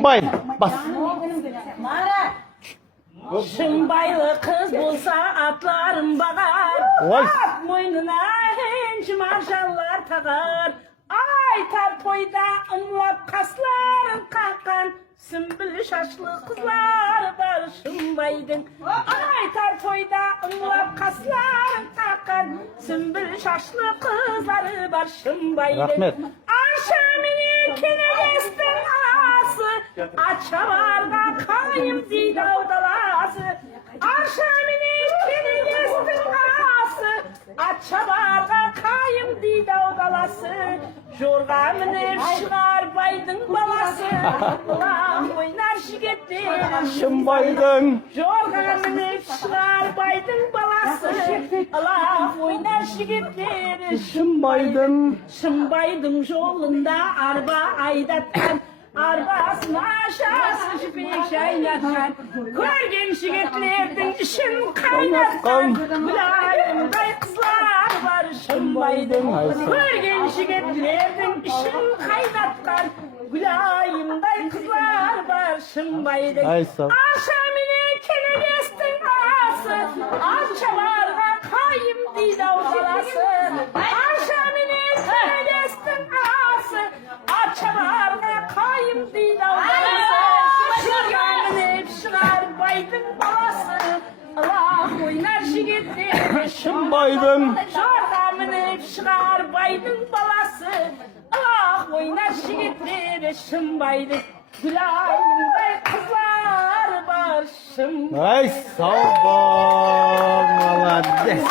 Şımbay. Bas. Şımbaylı kız bulsa atlarım bakar. Oy. At moynuna henç marşallar takar. Aytar toyda ımlap kasların kalkan. Sümbül şaşlı kızlar var Şımbaydın. Aytar toyda ımlap kasların kalkan. Sümbül şaşlı kızlar var Şımbaydın. Rahmet. Akşamını kine kestin anası. Açavarda kayım zidav dalası. Akşamını kine kestin anası. Açavarda kayım zidav dalası. Jorgamını çıkar baydın balası. Ulan oynar şigetler. Şımbaydın. Jorgamını çıkar baydın balası. Allah oynar şigetler. Şımbaydın. Şımbaydın yolunda arba aydattan. Arbasına aşağısı şüphe şaynatkan. Görgen şigetlerden işin kaynatkan. Mülayimday kızlar var Şımbaydın. Görgen şigetlerden işin kaynatkan. Mülayimday kızlar var Şımbaydın. Ay sağ ol. Akşamını kene kestin ağası. Akçavarga kayım didav dalası. Akşamını kene kestin ağası. Akçavarga kayım didav dalası. Şırgamını çıkar baydın balası. Allah oynar şigetler. Şımbaydın. Şırgamını çıkar baydın balası. Allah oynar şigetler. Şımbaydın. Gülayimday kızlar var Şımbaydın. Ay sağ ol. Malades.